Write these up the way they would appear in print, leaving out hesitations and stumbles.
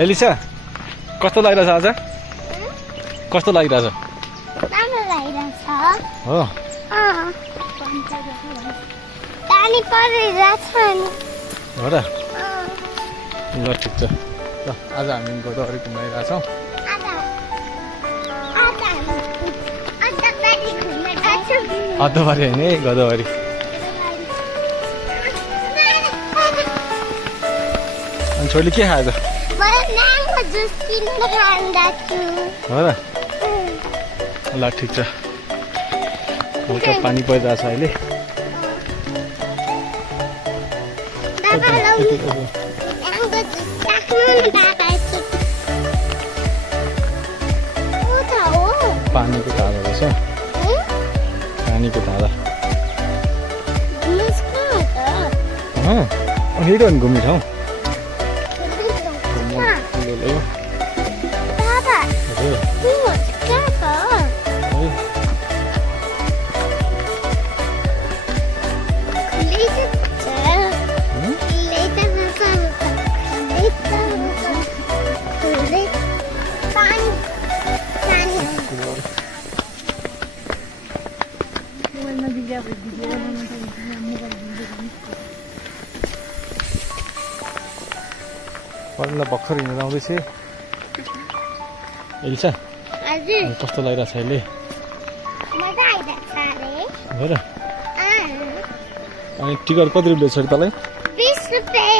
Elisa कस्तो लागिरहेछ आज कस्तो लागिरहेछ राम्रो लागिरहेछ हो पानी परिरहेछ नि हो र ल ठिक छ ल आज हामी गोदावरी घुमाइरहेछौँ अदबारी होइन है गोदावरी अनि छोरीले के खायो त हो र ल ठिक छ हल्का पानी परिरहेछ अहिले पानीको धारा रहेछ पानीको धारा हिँड्यो भने घुम्ने ठाउँ पहिला भर्खर हिँडेर आउँदैछ एलिसा कस्तो लागिरहेछ अहिले हो र अनि टिकट कति रुपियाँ छ तँलाई 20 रुपियाँ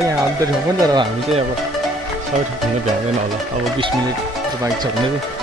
यहाँ अन्त ठाउँ पनि तर हामी चाहिँ अब सबै ठाउँ घुम्नु भ्याउँदैन होला अब 20 मिनट बाइक छ भने चाहिँ